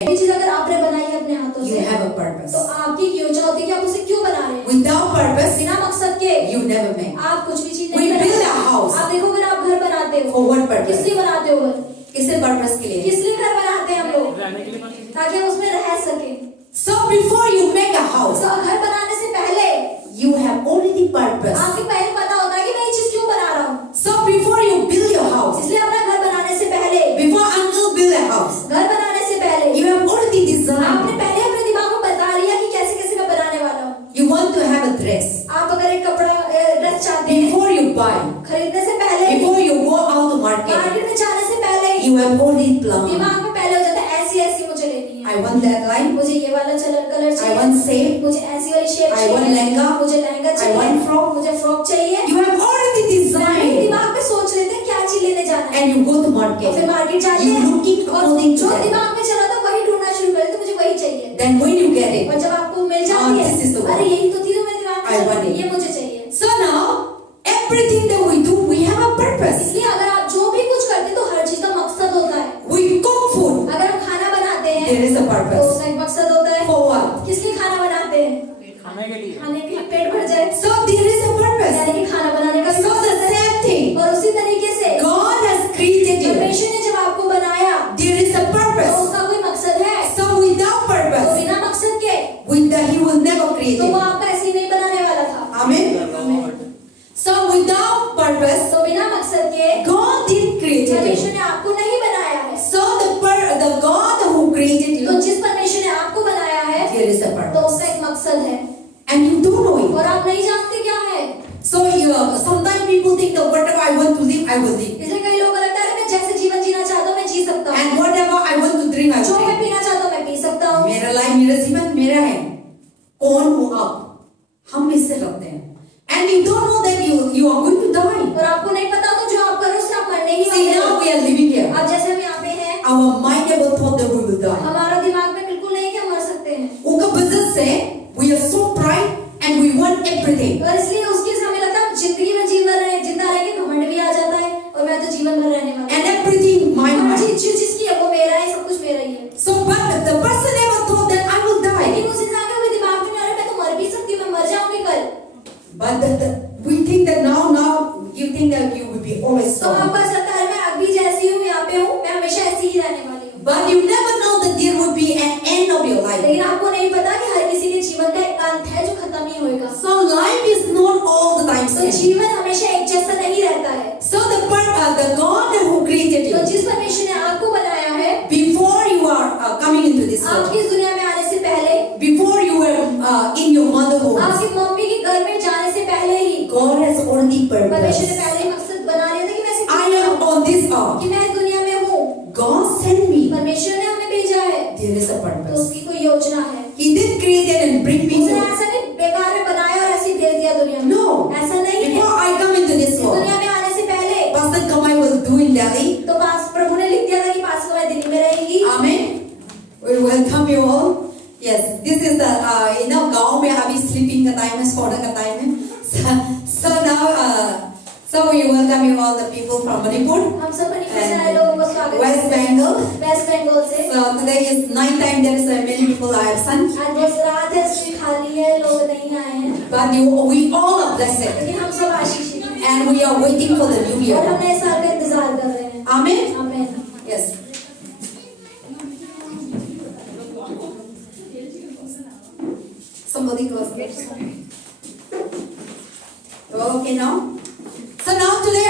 ये चीज अगर आपने बनाई है अपने हाथों you से, have a purpose. तो आपकी एक योजना होती है कि आप उसे क्यों बना रहे हैं। Without purpose, बिना मकसद के you never make. आप कुछ भी चीज We नहीं build कर a house. आप देखो अगर आप घर बनाते हो, For what purpose? किस लिए बनाते हो घर? किसे purpose के लिए? किस लिए घर बनाते हैं हम लोग? ताकि हम उसमें रह सके। So before you make a house, तो घर बनाने से पहले you have already purpose. आपको पहले पता होता है कि मैं ये चीज क्यों बना रहा हूँ। So before you build your house, इसलिए अपना घर बनाने से पहले, before uncle build a house, घर बनाने से पहले you have already आपने designed. पहले अपने दिमाग में बता लिया कि कैसे कैसे मैं बनाने वाला हूँ। You want to have a dress. आप अगर एक कपड़ा ड्रेस चाहते हैं, Before you buy, खरीदने से पहले, before you go out to market, market में जाने से पहले you have already planned. दिमाग में पहले हो जाता है ऐसी ऐसी मुझे लेनी है, I want that line. मुझे ये वाला कलर I चाहिए, want shape. मुझे ऐसी वाली शेप I want चाहिए, लहंगा. मुझे लहंगा I चाहिए, want frock. मुझे फ्रॉक चाहिए। You have already पहले designed. दिमाग में सोच लेते हैं क्या चीज लेने जाना है, And you go to और market. फिर मार्केट जाते You हैं looking और according to जो that. दिमाग में चला था वही ढूंढना शुरू कर देते, मुझे वही चाहिए। Then when you get it, और जब आपको मिल जाती है, this is the one. अरे यही तो थी जो मेरे दिमाग में I चली, want it. ये मुझे चाहिए। so now everything that we do, we have a purpose. इसलिए अगर आप जो भी कुछ करते हैं तो हर चीज का मकसद होता है। We cook food. अगर हम खाना बनाते हैं There is a तो purpose. उसका एक मकसद होता है। For what? किस लिए खाना बनाते हैं? खाने के लिए। खाने के लिए, पेट भर जाए, So there is a purpose. यानी कि खाना बनाने का भी So the मकसद है। same thing. और उसी तरीके से God has created you. परमेश्वर ने जब आपको बनाया There is a तो purpose. उसका कोई मकसद है। So without तो purpose, बिना मकसद के He will never create तो वो you. आपका ऐसे ही नहीं बनाने वाला था। Amen. So without purpose, तो बिना मकसद के God did create परमेश्वर you. ने आपको नहीं बनाया है। So the God who created तो you, जिस परमेश्वर ने आपको बनाया है there is a तो purpose. उसका एक मकसद है, And you don't know it. और आप नहीं जानते क्या है। So sometimes people think that whatever I want to live, I will live. इसलिए कई लोगों को लगता है मैं जैसे जीवन जीना चाहता हूँ मैं जी सकता हूँ, And whatever I want to drink, I जो will मैं drink. पीना चाहता हूँ मैं पी सकता हूँ। मेरा लाइफ, मेरा जीवन मेरा है। कौन हो आप? हम इससे लगते हैं। And you don't know that you are going to die. और आपको नहीं पता तो जो आप करो उससे आप मरने ही See, वाले now हो। we are living here. अब जैसे हम यहाँ पे हैं, Our mind never thought that we will die. हमारा दिमाग में बिल्कुल नहीं कि हम मर सकते हैं, उनका business से we are so pride and we want everything. और इसलिए उसकी हमें लगता है हम जिंदगी में जिंदा रहेंगे, घमंड भी आ जाता है और मैं तो जीवन भर रहने वाला And everything हूँ। हर mine. चीज जिसकी है वो मेरा है, सब कुछ मेरा ही है। So but the person never thought that I will die. लेकिन उस इंसान के दिमाग में नहीं आ रहा मैं तो मर भी सकती हूँ, मैं मर जाऊंगी कल। But we think that now you think that you will be always तो strong. आपको ऐसा लगता है मैं अभी जैसी हूँ यहाँ पे हूँ, मैं हमेशा ऐसी ही रहने वाली हूँ। But you never know that there will be an end of your life. लेकिन आपको नहीं पता कि हर किसी के जीवन का एक अंत है जो खत्म ही होएगा। So life is not all the time तो same. जीवन हमेशा एक जैसा नहीं रहता है। So the God who created तो you, जिस परमेश्वर ने आपको बनाया है, before you are coming into this world, आपकी इस दुनिया में आने से पहले, before you were in your mother's womb, आपकी मम्मी के घर में जाने से पहले ही God has already परमेश्वर ने purpose. पहले ही मकसद बना लिया था कि मैं I am on this earth. कि मैं इस दुनिया में हूँ। God sent me. परमेश्वर ने हमें भेजा है There is a तो purpose. उसकी कोई योजना है। He did create it and bring me उसने to. ऐसा नहीं बेकार में बनाया और ऐसे ही भेज दिया दुनिया में। No. ऐसा नहीं है। Before I come into this इस world, दुनिया में आने से पहले Pastor Kamai will do in Delhi. तो प्रभु ने लिख दिया था कि पास मैं दिल्ली में रहेंगी। Amen. We welcome you all. Yes, this is the गांव में अभी sleeping का time है, सोने का time है. So now so we welcome you all the people from Manipur, हम सब मणिपुर से आए लोगों को स्वागत West करते हैं। Bengal. वेस्ट बंगाल से। So today is night time. There is many people are absent, आज बस रात है इसलिए खाली है, लोग नहीं आए हैं, but we all are blessed, लेकिन हम सब आशीषित हैं and we are waiting for the new और year. हम नए साल का इंतजार कर रहे हैं। Amen. आमीन। Yes. Somebody close it. Okay now. So now today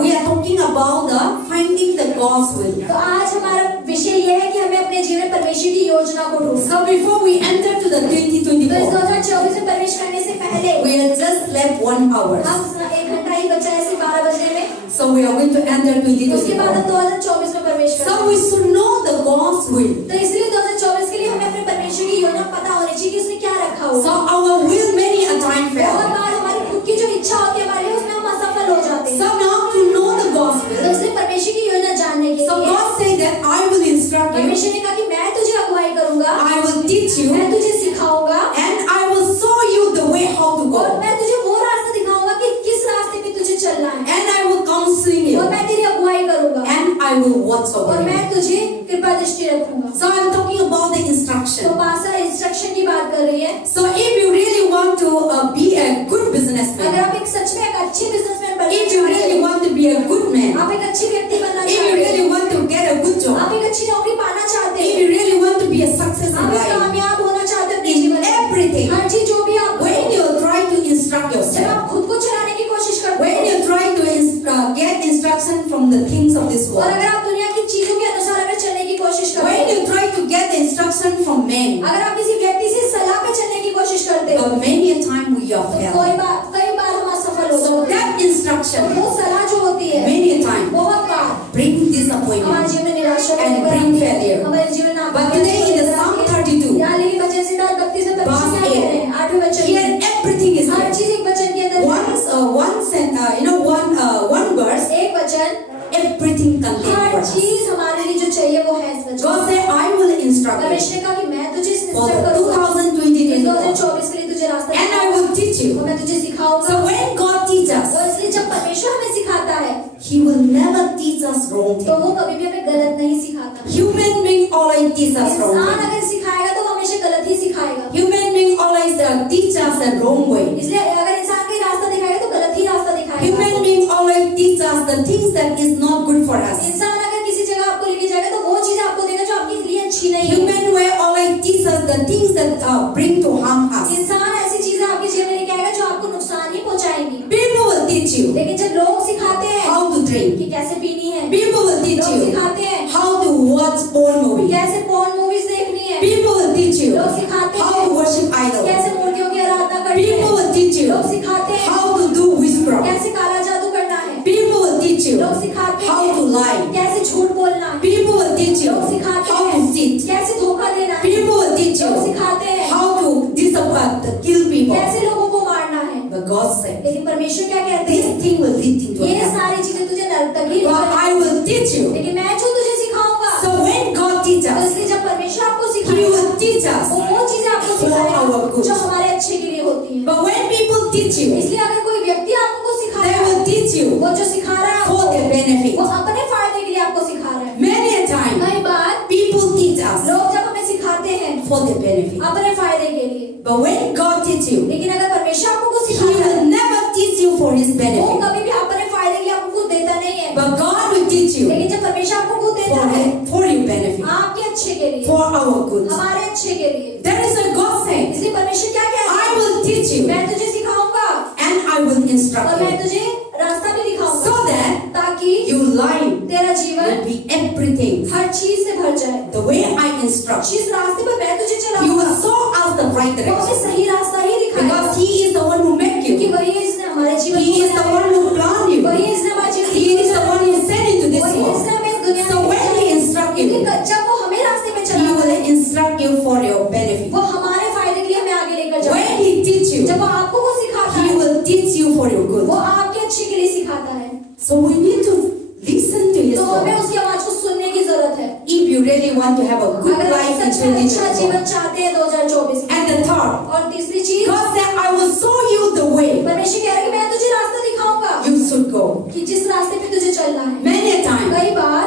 we are talking about the finding the God's will. तो आज हमारा विषय यह है कि हमें अपने जीवन में परमेश्वर की योजना को ढूंढना। So before we enter to the तो इस 2024, 2024 में प्रवेश करने से पहले we had just slept 1 hour. हम 1 घंटा ही बचा है ऐसे 12 बजने में, So we are going to enter उसके बाद हम 2024. 2024 में प्रवेश So करेंगे। we should know the God's will. तो इसलिए 2024 के लिए हमें अपने परमेश्वर की योजना पता होनी चाहिए कि उसने क्या रखा हो। So our will many a time बहुत fail. बार हमारी खुद की जो इच्छा होती है हमारे लिए उसमें हम असफल हो जाते हैं। So now to know the God's तो will. इसलिए परमेश्वर की योजना जानने के So लिए God said that I will instruct you, परमेश्वर ने कहा कि मैं तुझे अगुवाई करूंगा, I will teach you, मैं तुझे सिखाऊंगा and I will show you the way how to और go. मैं तुझे वो रास्ता दिखाऊंगा कि किस रास्ते पे तुझे चलना है And I will counseling और you. मैं तेरी अगुवाई करूंगा And I I will watch और over you. मैं तुझे कृपा दृष्टि रखूंगा। So I'm talking about the तो instruction. पास्टर इंस्ट्रक्शन की बात कर रही है। So if you really want to be a good अगर businessman, आप एक सच में एक अच्छे बिजनेसमैन बनना if you चाहते really हैं, want to be a good man, आप एक अच्छी व्यक्ति बनना if you चाहते really हैं, want to get a good job, आप एक अच्छी नौकरी पाना चाहते if हैं, you really want to be a success in आप एक life, कामयाब होना चाहते हैं अपने in जीवन में, everything, हर चीज जो भी आप when you try to instruct जब yourself, आप खुद को चलाने की कोशिश करते when हैं you try to get instruction from the things of this और world, अगर आप दुनिया की चीजों के अनुसार अगर चलने की कोशिश करते when हैं, you try to get the instruction from men, अगर आप किसी व्यक्ति से सलाह पे चलने की कोशिश करते हैं, many a time we are तो failed. कई बार हम असफल हो So जाते हैं। that instruction, वो सलाह जो होती है many a time, बहुत बार bring हमारे disappointment. जीवन में निराशा को And लेकर bring आती है, failure. हमारे जीवन में But today in the Psalm 32, यहाँ लेकिन वचन से 32 में verse क्या कह रहे हैं? 8वें वचन here में everything is हर there. चीज एक वचन के अंदर है। one verse, एक वचन everything contained for her us. चीज हमारे लिए जो चाहिए वो है इस वचन God में। said, I will instruct you परमेश्वर ने कहा कि मैं तुझे for इंस्ट्रक्ट the करूंगा 2024. 2024 के लिए तुझे रास्ता And I दिखाऊंगा will teach you. और मैं तुझे सिखाऊंगा। So when God teaches और us, इसलिए जब परमेश्वर हमें सिखाता है He will never teach us wrong तो things. वो कभी भी हमें गलत नहीं सिखाता। Human being always teach us wrong इंसान things. अगर सिखाएगा तो वो हमेशा गलत ही सिखाएगा। Human being always teach us the wrong way. इसलिए अगर इंसान कोई रास्ता दिखाएगा तो गलत ही रास्ता दिखाएगा। Human being always teach us the things that is not good for us. इंसान अगर किसी जगह आपको लेके जाएगा तो वो चीज आपको देगा जो आपके लिए अच्छी नहीं है। Human way always teach us the things that bring to harm us. इंसान ऐसी चीजें आपके जीवन में लेके आएगा जो आपको नुकसान ही पहुंचाएंगी। People will teach you लेकिन जब लोग सिखाते हैं how to drink. कि कैसे पीनी है, People will teach लोग you सिखाते हैं how to watch porn movie. कैसे पोर्न मूवीज देखनी है, People will teach you लोग सिखाते how हैं to worship idol. कैसे मूर्तियों की आराधना करनी People है, will teach you लोग सिखाते हैं how to do witchcraft. कैसे काला जादू करना है, People will teach you लोग सिखाते how हैं to lie. कैसे झूठ बोलना है, People will teach you लोग सिखाते how to हैं cheat. कैसे धोखा देना है, People will teach you लोग सिखाते हैं how to disappoint, kill people. कैसे लोगों को मारना है। But God said, लेकिन परमेश्वर क्या कहते this हैं? thing will lead into ये hell. सारी चीजें तुझे नरक तक ही ले But I जाएंगी। will teach you. लेकिन मैं जो तुझे सिखाऊंगा So when God teaches तो us, इसलिए जब परमेश्वर आपको He सिखाएगा will teach us. वो चीजें आपको For our सिखाएगा good. जो हमारे अच्छे के लिए होती हैं। But when people teach you, इसलिए अगर कोई व्यक्ति आपको सिखा they रहा will है, teach you वो जो सिखा रहा है for their benefit. वो अपने फायदे के लिए आपको सिखा रहा है। Many a time, कई बार people teach us लोग जब हमें सिखाते हैं for their benefit. अपने फायदे के लिए, But when God teach you, लेकिन अगर परमेश्वर आपको कुछ He सिखाता है will never teach you for His वो benefit. कभी भी अपने फायदे के लिए आपको कुछ देता नहीं है। But God will teach you लेकिन जब परमेश्वर आपको कुछ देता है for your benefit, आपके अच्छे के लिए, for our good. हमारे अच्छे के लिए, There is a God saying, इसलिए परमेश्वर क्या कहता I है? will teach you मैं तुझे सिखाऊंगा and I will और instruct मैं you तुझे रास्ता भी दिखाऊंगा so that ताकि your life तेरा जीवन will be everything. हर चीज से भर जाए। The way I instruct you, जिस रास्ते पर मैं तुझे He चलाऊंगा will show us the right वो हमें direction. सही रास्ता ही दिखाएगा Because He is the one who made क्योंकि you. वही है जिसने हमारे जीवन He को is the बनाया one है। who planned you. वही है जिसने हमारे जीवन He is the one who sent into this वही है world. जिसने हमें इस दुनिया So में when भेजा He है। instruct you, इसलिए जब वो हमें रास्ते पे He चलाता will है instruct you for your benefit. वो हमारे फायदे के लिए हमें आगे लेकर जाता When है। He teach you, जब वो आपको कुछ सिखाता He है will teach you for your good. वो आपके अच्छे के लिए सिखाता है। So we need to listen to His तो हमें word. उसकी आवाज को सुनने की जरूरत है। If you really want to have a good अगर आप life in सच में अच्छा 2024. जीवन चाहते हैं 2024 में। And the third, और तीसरी चीज God said, I will show you the way परमेश्वर कह रहा है कि मैं तुझे रास्ता दिखाऊंगा you should go. कि जिस रास्ते पे तुझे चलना है। Many a time, कई बार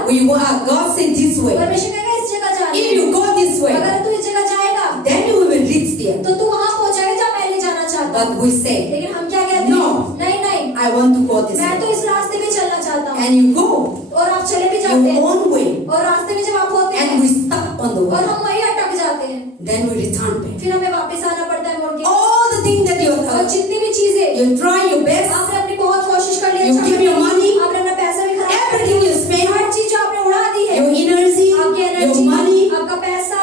God said this way. परमेश्वर कहेगा इस जगह जाना If है। you go this way, अगर तू इस जगह जाएगा then you will reach there. तो तू वहां पहुंचेगा जहाँ मैं ले जाना चाहता हूँ। But we say, लेकिन हम क्या कहते No. हैं? नहीं नहीं I want to go this मैं तो way. इस रास्ते पे चलना चाहता हूँ। And you go और आप चले भी जाते your हैं own way. और रास्ते में जब आप होते And हैं we stuck on the और way. हम वहीं अटक जाते हैं Then we return back. फिर हमें वापस आना पड़ता है मुड़ के। All the things that और जितनी भी चीजें you try your best, आपने अपनी बहुत कोशिश कर ली You अच्छा give your money, आपने अपना पैसा भी खराब कर everything you spend, दिया। हर चीज जो आपने उड़ा दी है your energy, आपकी your एनर्जी money, आपका पैसा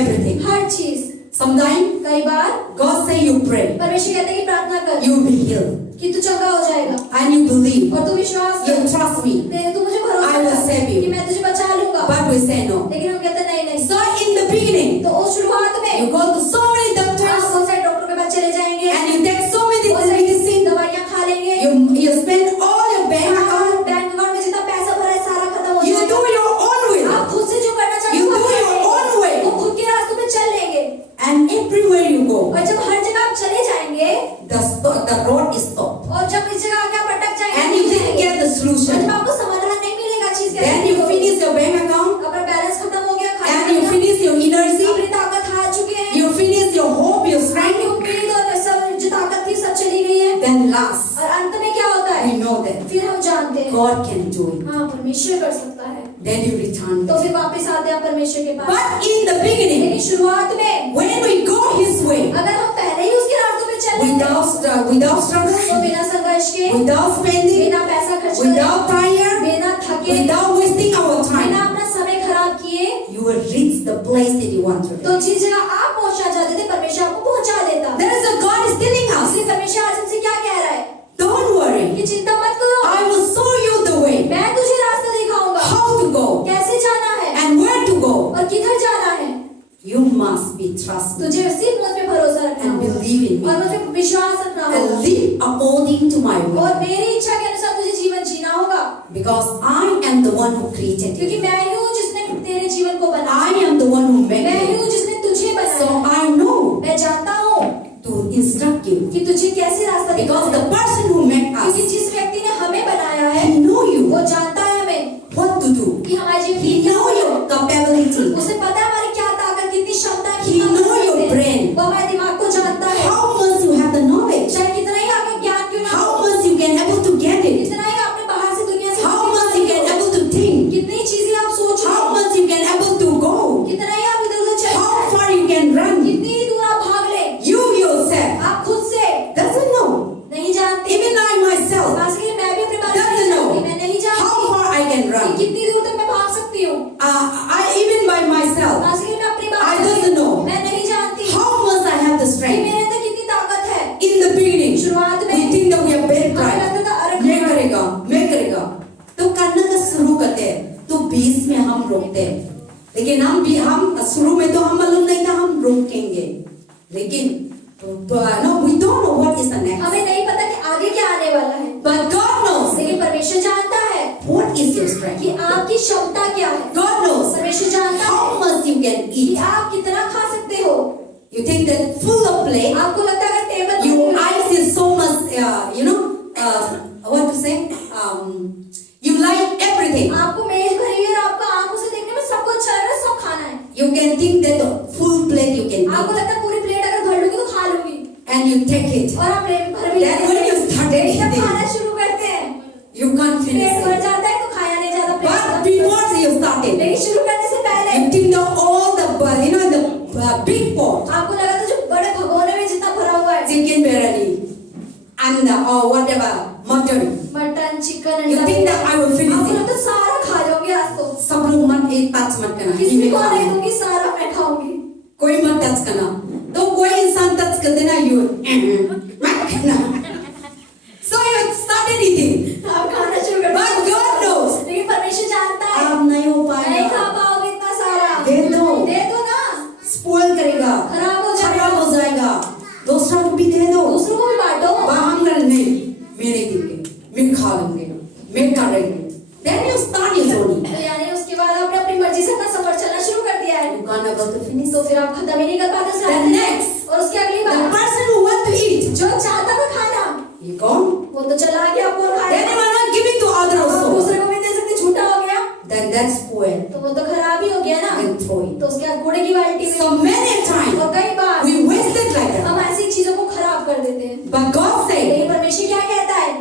everything. हर चीज। Sometimes कई बार God say you pray, परमेश्वर कहते हैं कि प्रार्थना कर you will be healed. कि तू चंगा हो जाएगा And you believe, और तू विश्वास you कर trust me. तू मुझे भरोसा I will कर save you. कि मैं तुझे बचा लूंगा। But we say no. लेकिन हम कहते हैं नहीं नहीं। So in the beginning, तो उस शुरुआत में you go to so many आप doctors बहुत सारे डॉक्टर के पास चले जाएंगे and you take so many बहुत सारी medicine. दवाइयाँ खा लेंगे You spend all your bank account. Bank account में जितना पैसा भरा है सारा खत्म हो You जाएगा। do your own will. आप खुद से जो करना चाहते You हो do वो कर your लेंगे। own way. वो खुद के रास्तों पे चल लेंगे And everywhere you go, और जब हर जगह आप चले जाएंगे the road is stopped. और जब इस जगह आके आप अटक जाएंगे And you didn't get the और solution. जब आपको समाधान नहीं मिलेगा चीज Then you finish God can do it. हाँ, परमेश्वर कर सकता है। Then you return. तो फिर वापस आते हैं आप परमेश्वर के पास। But in the beginning, लेकिन शुरुआत में when we go His way, अगर हम पहले ही उसके रास्तों में चल लेते without struggle, तो बिना संघर्ष के, without spending, बिना पैसा खर्च करे, without tired, बिना थके, without wasting our बिना time, अपना समय खराब किए, you will reach the place that you want to reach. तो जिस जगह आप पहुंचना चाहते थे परमेश्वर आपको पहुंचा देता। There is a God is telling us, इसलिए परमेश्वर आज हमसे क्या कह रहा है don't worry, कि चिंता मत करो, I will show you the way, मैं तुझे रास्ता दिखाऊंगा, how to go, कैसे जाना है and where to go. और किधर जाना है। You must be trusted तुझे सिर्फ मुझ पे भरोसा रखना and होगा believe in और me मुझ पे विश्वास रखना and होगा live according to my will, और मेरी इच्छा के अनुसार तुझे जीवन जीना होगा, because I am the one who created क्योंकि you. मैं ही हूँ जिसने तेरे जीवन को बनाया, I am the one who made मैं ही you. हूँ जिसने तुझे So बनाया। I know मैं जानता हूँ to instruct you, कि तुझे कैसे रास्ता because दिखाना the है, person who made क्योंकि us, जिस व्यक्ति ने हमें बनाया है he know you वो जानता है हमें what to do. कि हमारे जीवन He में क्या know होना your है। capability. उसे पता है हमारी क्या ताकत, कितनी क्षमता है, He कितना know कर your सकते हैं। brain. वो हमारे दिमाग को जानता है, How much you have the knowledge? चाहे कितना ही आपका ज्ञान क्यों ना हो, How much you can able to get it? कितना ही आपने बाहर से दुनिया से How much you can able to think? कितनी चीजें आप सोच रहे How हो, much you can able to go? कितना ही आप इधर उधर चल How रहे हैं, far you can run? कितनी ही दूर आप भाग ले, You yourself आप खुद से doesn't know. नहीं जानते। Even I myself खास करके मैं भी अपने बारे में doesn't नहीं know जानती, मैं नहीं जानती how far I can कि run. कितनी दूर तक मैं भाग सकती हूँ। I even by myself खास करके मैं अपनी I बात doesn't know मैं नहीं जानती how much I have the कि strength. मेरे अंदर कितनी ताकत है। In the beginning, शुरुआत में we think that we are very हमें bright. लगता था अरे मैं करेगा तो करने का शुरू करते हैं तो बीच में हम रोकते हैं, लेकिन हम शुरू में तो हम मालूम नहीं था हम रोकेंगे, लेकिन no we don't know what is the next, हमें नहीं पता कि आगे क्या आने वाला है, but God knows लेकिन परमेश्वर जानता है what is your strength. कि आपकी क्षमता क्या है। God knows परमेश्वर जानता how है much you can कि eat. आप कितना खा सकते हो। You think that full of plate, आपको लगता है अगर table your eyes is so much what to say, you like everything. आपको मेज भरी हुई है और आपको आंखों से देखने में सबको अच्छा लग रहा है, सब खाना है। You can think that the full plate you can आपको eat लगता है पूरी प्लेट अगर भर लूंगी तो खा लूंगी and you take it. और आप प्लेट भर भी Then when you started जब eating, खाना शुरू करते हैं you can't प्लेट finish भर it. जाता है तो खाया नहीं जाता But plate. before you started, लेकिन शुरू करने से पहले you think that all the big pot, आपको लगा था जो बड़े भगोने में जितना भरा हुआ है, chicken biryani and or whatever mutton, mutton chicken you think that I will finish आपको it. लगता है सारा खा जाओगे आज तो, सब लोग मत एक टच मत करना, किसी को नहीं दूंगी, सारा मैं खाऊंगी। कोई मत टच करना, तो कोई इंसान टच कर देना you मत करना. So you started eating, आप खाना शुरू कर but God knows लेकिन परमेश्वर जानता है आप नहीं हो नहीं खा पाएगा, पाओगे इतना सारा, दे दो ना, spoil करेगा, खराब हो जाएगा, दूसरा को भी दे दो. दूसरों को भी बांटो। हम नहीं मेरे देंगे, मैं खा लूंगे, मैं करेंगे. Then you start your journey. तो यानी उसके बाद आपने अपनी मर्जी से अपना सफर चलना शुरू कर दिया है, You can't able to finish. तो फिर आप खत्म ही नहीं कर पाते उस Then रास्ते में। next, और उसके अगली the bar person who want to eat, जो चाहता था खाना he gone. वो तो चला गया, आपको और Then खाया you are not giving to other और also. दूसरे को भी दे सकते, झूठा हो गया Then that's spoil तो वो तो खराब ही हो गया ना, and throw it. तो उसके बाद कूड़े की बाल्टी में। So many times और कई बार we wasted like that. हम ऐसी चीजों को खराब कर देते हैं, But God said, लेकिन परमेश्वर क्या कहता है,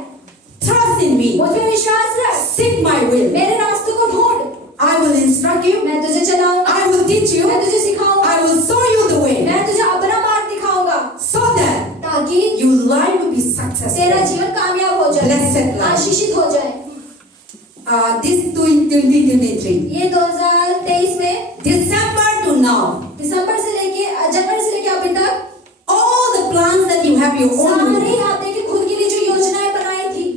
trust in me, मुझ पे विश्वास रख, seek my will. मेरे रास्तों को ढूंढ, I will instruct you. मैं तुझे चलाऊंगा, I will teach you. मैं तुझे सिखाऊंगा, I will show you the way, मैं तुझे अपना मार्ग दिखाऊंगा, so that ताकि your life will be तेरा successful. जीवन कामयाब हो जाए, Blessed life. आशीषित हो जाए। This 2023, ये 2023 में December to now, दिसंबर से लेके जनवरी से लेके अभी तक all the plans that you have your own, सारे आपने की खुद के लिए जो योजनाएं बनाई थी,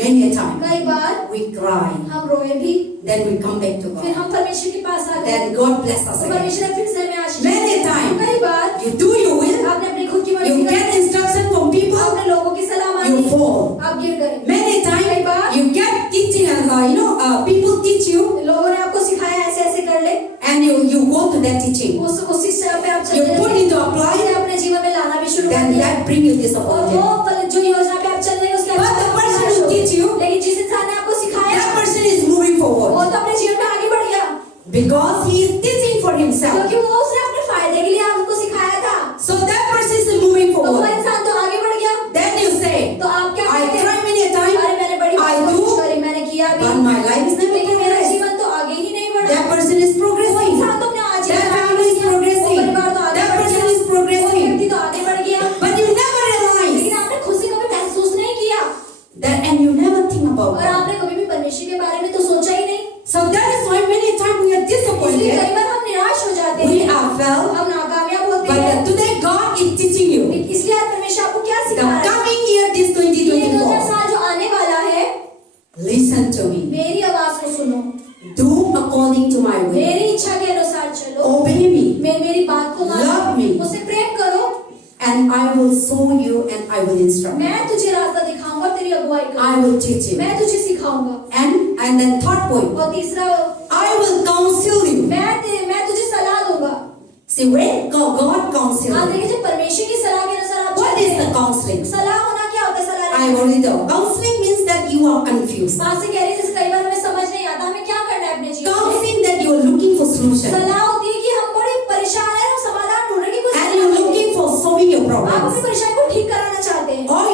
many a time कई बार we cry, हम रोए भी, then we come back to फिर God, हम परमेश्वर के पास आ गए, then God bless us तो again. परमेश्वर ने फिर से हमें आशीष Many a time कई बार you do your will, आपने अपनी खुद की you मर्जी get कर, instruction from people, आपने लोगों की सलाह you मानी, fall. आप गिर गए। Many a कई time bar you get teaching, people teach you, लोगों ने आपको सिखाया ऐसे ऐसे कर ले, and you go to that teaching, उस शिक्षा पे आप you चलने put लगे, into apply, उसे अपने जीवन में लाना भी शुरू कर then दिया, that bring you और disappointment. वो जो योजना पे आप चल रहे हैं उसके But the person who teach you, लेकिन जिस इंसान ने आपको सिखाया that person is moving वो forward तो अपने जीवन में आगे बढ़ गया, because he is teaching for himself. क्योंकि वो उसने अपने फायदे के लिए आपको सिखाया था, So that person is moving तो वो forward. इंसान तो आगे बढ़ गया। Then you say, तो आप क्या I कहते हैं? try many a time, अरे मैंने बड़ी I कोशिश do, करी, मैंने किया fail. हम नाकामयाब होते But हैं, today God is teaching you. इसलिए आज परमेश्वर आपको क्या The सिखा रहा है? coming year, this ये 2024 2024. साल जो आने वाला है, Listen to me. मेरी आवाज को सुनो, Do according to my will. मेरी इच्छा के अनुसार चलो, Obey me. मेरी बात को मानो, Love me. मुझसे प्रेम करो, And I will show you and I will instruct. मैं तुझे रास्ता दिखाऊंगा, तेरी अगुवाई I करूंगा, will teach you. मैं तुझे सिखाऊंगा। And then third point. और तीसरा, I will counsel you. मैं तुझे सलाह दूंगा। See, when God counsels हाँ, you, देखिए जब परमेश्वर की सलाह के अनुसार आप what चलते is the हैं, counseling? सलाह होना क्या होता है? सलाह I already know. Counseling means that you are confused. पास से कह रही है, जैसे कई बार हमें समझ नहीं आता हमें क्या करना है अपने जीवन में। Counseling that you are looking for solution. सलाह होती है कि हम बड़े परेशान हैं, हम समाधान ढूंढ रहे हैं कि कुछ And you are looking for solving your आप problems. अपनी परेशानी को ठीक कराना चाहते हैं, Or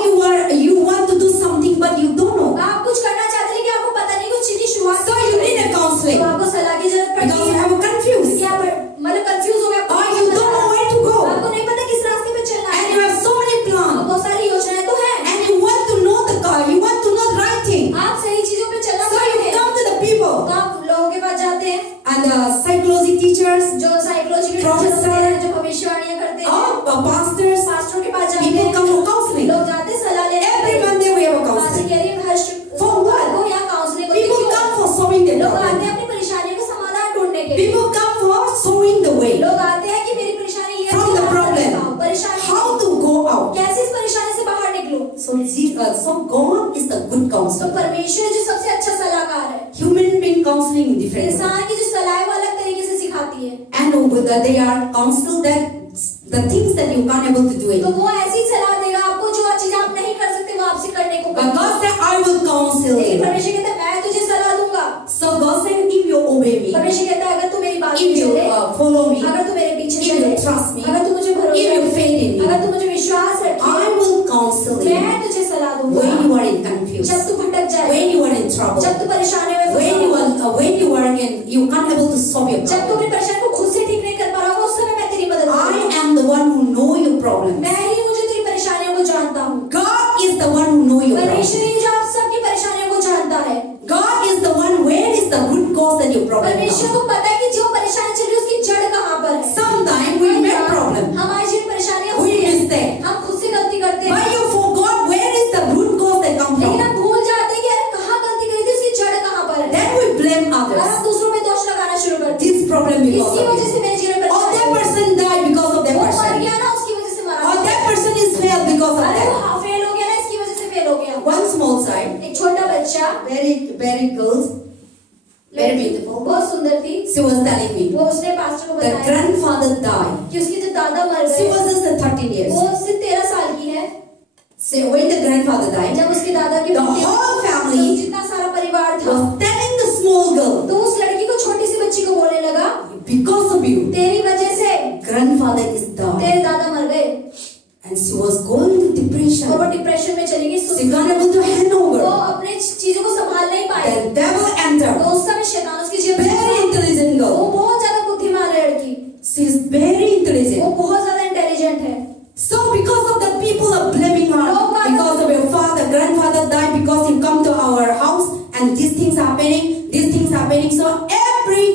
you want to do something but you don't know. आप कुछ करना चाहते हैं लेकिन आपको पता नहीं कुछ चीज की शुरुआत So you need a counseling. तो आपको सलाह की जरूरत पड़ती Because you है। have confused. क्या मतलब कंफ्यूज हो गया, Or you don't know where to go. आपको नहीं पता किस रास्ते पे चलना And है, you have so many plans. बहुत सारी योजनाएं तो हैं, And you want to know the car. You want to know the right thing. आप सही चीजों पे चलना So चाहते you हैं, come to the people. तो आप लोगों के पास जाते हैं, And the psychology teachers. जो साइकोलॉजी के Professor. टीचर होते हैं, जो भविष्यवाणियां करते हैं, Or pastors. पास्टरों के पास जाते People हैं, come for counseling. लोग जाते हैं सलाह लेने। Every Monday we have a pass counseling. कह रही है हर For what? को यहाँ काउंसलिंग होती है। People क्यों? come for solving their लोग आते problem. हैं अपनी परेशानियों का समाधान ढूंढने के लिए, People come for showing the way. लोग आते हैं कि मेरी परेशानी ये है, From the रास्ता problem. दिखाओ, परेशानी How to go out. कैसे इस परेशानी से बाहर निकलो। So God is the good तो counselor. परमेश्वर जो सबसे अच्छा सलाहकार है, Human being counseling in different ways. इंसान की जो सलाह है वो अलग तरीके से सिखाती है, And they are counsel that the things that you can't able to do it. तो वो ऐसी सलाह देगा आपको जो चीजें आप नहीं कर सकते वो आपसे करने को But God said, I will counsel लेकिन you. परमेश्वर कहता है मैं तुझे सलाह दूंगा। So God said, if you obey me, परमेश्वर कहता है अगर तू मेरी बात if पे you चले, follow me, अगर तू मेरे पीछे if चले, you trust me, अगर तू मुझे if भरोसा you रखे, faith in me, अगर तू मुझे विश्वास रखे, I will counsel you. मैं तुझे सलाह दूंगा। When you are in confused, जब तू भटक जाए, when you are in trouble, जब तू परेशानी में when you are in, you can't able to solve your जब तू problem. अपनी परेशानी को खुद से ठीक नहीं कर पा रहा हो, उस समय मैं तेरी मदद करूंगा। I am the one who know your problem. मैं ही मुझे तेरी परेशानियों को जानता हूँ। God is the one who know your problem. परमेश्वर ही जो आप सबकी परेशानियों को जानता है। God is the one where is the root cause that your problem परमेश्वर comes. को पता है कि जो परेशानी चल रही है उसकी जड़ कहाँ पर है। Sometimes we make problem. हमारी जिन परेशानियां We होती हैं, mistake. हम खुद से गलती करते हैं, But you forgot where is the root cause that come लेकिन from. हम भूल जाते हैं कि अरे कहाँ गलती करी थी, उसकी जड़ कहाँ पर है। Then we blame और others. हम दूसरों पे दोष लगाना शुरू करते हैं। This problem because इसकी of वजह it. से मेरे जीवन में Or that परेशानी person died because of that वो मर person. गया ना, उसकी वजह से मरा। Or that person is failed because of अरे वो that. फेल हो गया ना, इसकी वजह से फेल हो गया। One small child, एक छोटा बच्चा, very girl, very beautiful. बहुत सुंदर थी, She was telling me वो उसने पास्टर को the बताया grandfather died. कि उसके जो दादा मर She गए, was just 13 years. वो सिर्फ 13 साल की है। So when the grandfather died, जब उसके दादा की the मृत्यु हुई, whole तो family जितना सारा परिवार था, was telling the small girl, तो उस लड़की को, छोटी सी बच्ची को बोलने लगा, because of you, तेरी वजह से grandfather is died. तेरे दादा मर गए। And she was going to और वो depression. डिप्रेशन में चली गई। She can't able to hand वो over. अपने चीजों को संभाल नहीं पाई। The devil entered. तो उस समय शैतान उसके जीवन में Very घुसा। intelligent वो girl. बहुत ज्यादा बुद्धिमान है लड़की, She is very वो intelligent. बहुत ज्यादा इंटेलिजेंट है। So because of the people are blaming her, because of your father, grandfather died because he come to our house and these things happening. So every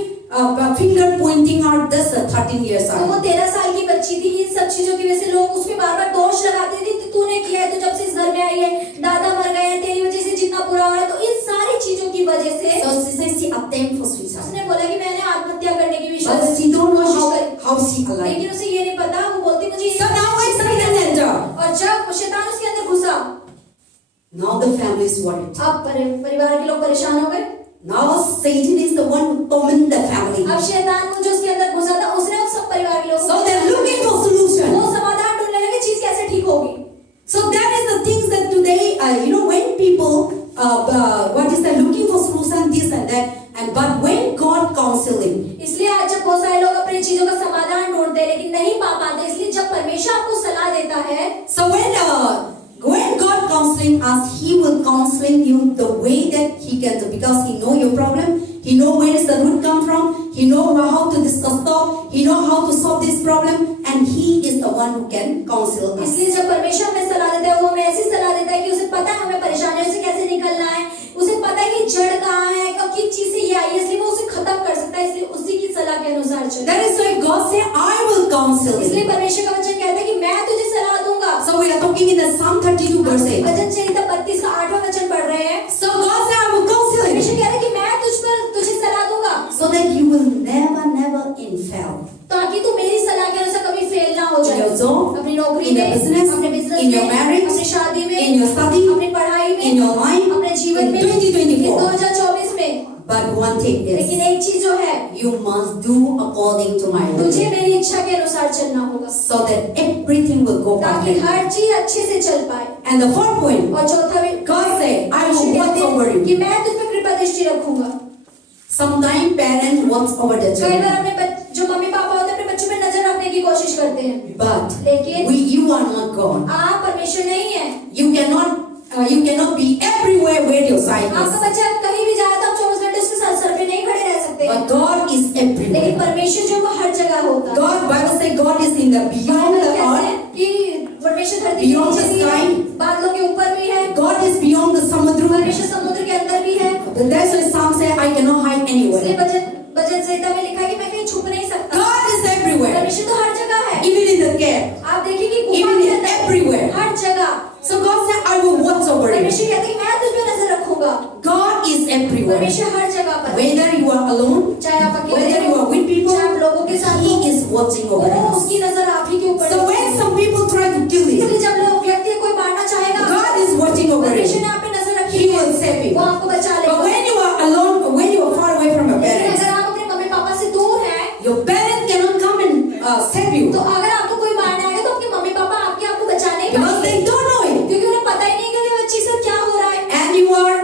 finger pointing out this 13 years तो वो old. 13 साल की बच्ची थी। इन सब चीजों की वजह से लोग उसमें बार बार दोष लगाते थे, तो तूने किया है, तू जब से इस घर में आई है, दादा मर गए हैं, तेरी वजह से जितना बुरा हो रहा है। तो इन सारी चीजों की वजह से So she says she attempted for suicide. उसने बोला कि मैंने आत्महत्या करने की भी But she don't know कोशिश करी, how she alive. लेकिन उसे ये नहीं पता। वो बोलती मुझे So now when Satan entered, और जब शैतान उसके अंदर घुसा, now the family is worried. अब परिवार के लोग परेशान हो गए। Now Satan is the one who torment the family. अब शैतान को जो उसके अंदर घुसा था, उसने उस सब परिवार के लोगों So को they're looking for solution. वो समाधान ढूंढने लगे, चीज कैसे ठीक होगी। So that is the things that today, when people, looking for solution, this and that, but when God counseling, इसलिए आज जब बहुत सारे लोग अपनी चीजों का समाधान ढूंढते हैं लेकिन नहीं पा पाते, इसलिए जब परमेश्वर आपको सलाह देता है, so when God counseling us, He will counseling you the way that He can do, because He know your problem, He know where is the root come from, He know how to discuss talk, He know how to solve this problem, and He is the one who can counsel us. इसलिए जब परमेश्वर हमें सलाह देता है, वो हमें ऐसी सलाह देता है कि उसे पता है हमें परेशानियों से कैसे निकलना है, उसे पता है कि जड़ कहाँ है और किस चीज से ये आई है, इसलिए वो उसे खत्म कर सकता है। इसलिए उसी की सलाह के अनुसार चले। That is why God said, I will counsel. इसलिए परमेश्वर का वचन कहता है कि मैं तुझे सलाह दूंगा। So we are talking in the Psalm 32 verse 8. भजन संहिता 32 का 8वां वचन पढ़ रहे हैं। So God said, I will counsel you. परमेश्वर कह रहा है कि मैं तुझे सलाह दूंगा, So that you will never fail. ताकि तू मेरी सलाह के अनुसार कभी फेल ना हो In जाए। your job, अपनी नौकरी in में, your business, अपने बिजनेस in में, your marriage, अपनी शादी में, in your study, अपनी पढ़ाई में, in your life, अपने जीवन in में, 2024. 2024 में। But one thing लेकिन is, एक चीज जो है, you must do according to my तुझे will, मेरी इच्छा के अनुसार चलना होगा, so that everything will go ताकि perfect. हर चीज अच्छे से चल पाए। And the fourth point, और चौथा भी, God said, I will परमेश्वर watch कहते over हैं you. कि मैं तुझ पे कृपा दृष्टि रखूंगा। Sometimes parents watch over the कई बार children, अपने जो मम्मी पापा होते हैं अपने बच्चों पे नजर रखने की कोशिश करते हैं, but लेकिन you are not God. आप परमेश्वर नहीं है। You cannot be everywhere where your sight आपका is. बच्चा कहीं भी जाए तो आप 24 घंटे उसके साथ सर पे नहीं खड़े रह सकते। But God is लेकिन everywhere. परमेश्वर जो वो हर जगह होता है। God, Bible says God is in the beyond the कहते हैं earth. कि परमेश्वर धरती के Beyond नीचे the भी है, sky. बादलों के ऊपर भी है, God is beyond the samudra. परमेश्वर समुद्र के अंदर भी है। But that's why Psalm says, I cannot hide इसलिए anywhere. भजन संहिता में लिखा है कि मैं कहीं छुप नहीं सकता। God is everywhere. परमेश्वर तो हर जगह है। Even in the cave. आप देखेंगे गुफा Even के in अंदर, everywhere. हर जगह। So God said, I will watch over you. परमेश्वर कहते हैं कि मैं तुझ पे नजर रखूंगा। God is everywhere. परमेश्वर हर जगह पर है। Whether you are alone, चाहे आप अकेले whether you हो, are with people, चाहे आप लोगों के साथ He हो, is watching over वो us. उसकी नजर आप ही के ऊपर So है। when some people try to kill you, इसलिए जब लोग व्यक्ति कोई मारना चाहेगा, God is watching over परमेश्वर you. ने आप पे नजर रखी He है, will save you. वो आपको बचा But लेगा। when you are alone, or when you are far away from your लेकिन parents, अगर आप अपने मम्मी पापा से दूर हैं, your parents cannot come and save you तो अगर आपको कोई मारने आएगा तो आपके मम्मी पापा आपको बचा नहीं because पाएंगे, they don't know it. क्योंकि उन्हें पता ही नहीं कि वो चीज से क्या हो रहा है। And you are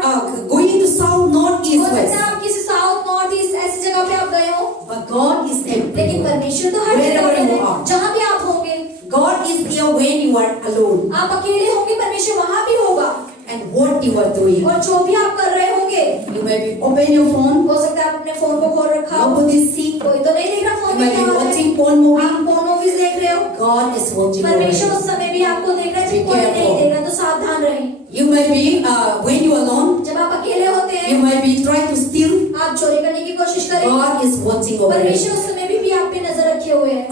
going to south, north, हो east, सकता west. है आप किसी साउथ नॉर्थ ईस्ट ऐसी जगह पे आप गए हो, But God is लेकिन everywhere. परमेश्वर तो हर Wherever जगह you है, are. जहाँ भी आप होंगे। God is there when you are alone. आप अकेले होंगे, परमेश्वर वहाँ भी होगा। And what you are doing. और जो भी आप कर रहे होंगे, You may be open your phone. हो सकता है आप अपने फोन को खोल रखा हो, Nobody see. कोई तो नहीं देख रहा You फोन may में क्या be हो रहा है। watching porn movie. आप फोन मूवीज देख रहे हो, God is watching over परमेश्वर you. उस समय भी आपको देख रहा है, Be जब कोई नहीं careful. देख रहा, तो सावधान रहें। You may be when you are alone. जब आप अकेले होते You हैं, may be trying to steal. आप चोरी करने की कोशिश करेंगे, God is watching over you. परमेश्वर उस समय भी आप पे नजर रखे हुए हैं।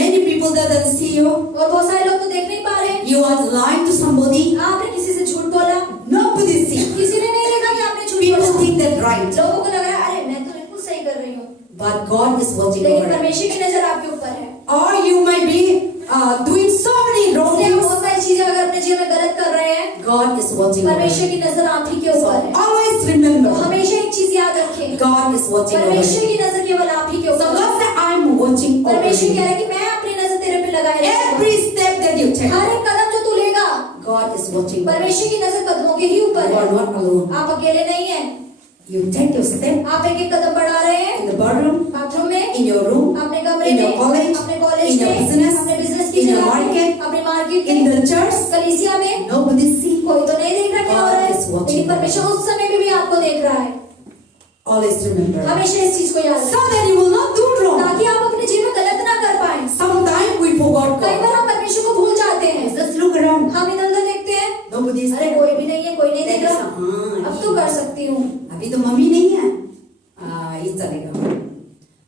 Many people that don't see you. और बहुत सारे लोग तो देख नहीं पा रहे। You are lying to somebody. आपने किसी से झूठ बोला, Nobody see. किसी ने नहीं देखा कि आपने झूठ People बोला। think that right. लोगों को लग रहा है अरे मैं तो बिल्कुल सही कर रही हूँ, But God is watching लेकिन over you. परमेश्वर की नजर आपके ऊपर है। Or you may be doing so many wrong इसलिए आप things. बहुत सारी चीजें अगर अपने जीवन में गलत कर रहे हैं, God is watching over परमेश्वर you. की नजर आप ही के So ऊपर है। always तो remember, हमेशा एक चीज याद रखें, God is watching over परमेश्वर you. की नजर केवल आप ही के So ऊपर है। God said, I'm watching over परमेश्वर कह you. रहा है कि मैं अपनी नजर तेरे पे लगाए रखूंगा। Every step that you take, हर एक कदम जो तू लेगा, God is watching. परमेश्वर की नजर कदमों के ही ऊपर You है। are not alone. आप अकेले नहीं हैं, You take your step आप एक एक कदम बढ़ा रहे हैं, in the bedroom, बाथरूम में, in your room, अपने कमरे in में, your college, अपने कॉलेज in your में, business, अपने बिजनेस की in your जगह में, market, अपने मार्केट in में, the church. कलीसिया में। Nobody see. कोई तो नहीं देख रहा क्या हो रहा God is है, watching. लेकिन परमेश्वर उस समय में भी आपको देख रहा है। Always remember. हमेशा इस चीज को याद So रखें, that you will not do wrong. ताकि आप अपने जीवन में गलत ना कर पाए। Sometimes we forgot कई God. बार हम परमेश्वर को भूल जाते हैं, Just look around. हम इधर उधर देखते हैं, Nobody is अरे there. कोई भी नहीं है, कोई नहीं देख रहा, हाँ, अब तो कर सकती हूँ। अभी तो मम्मी नहीं है, ये चलेगा।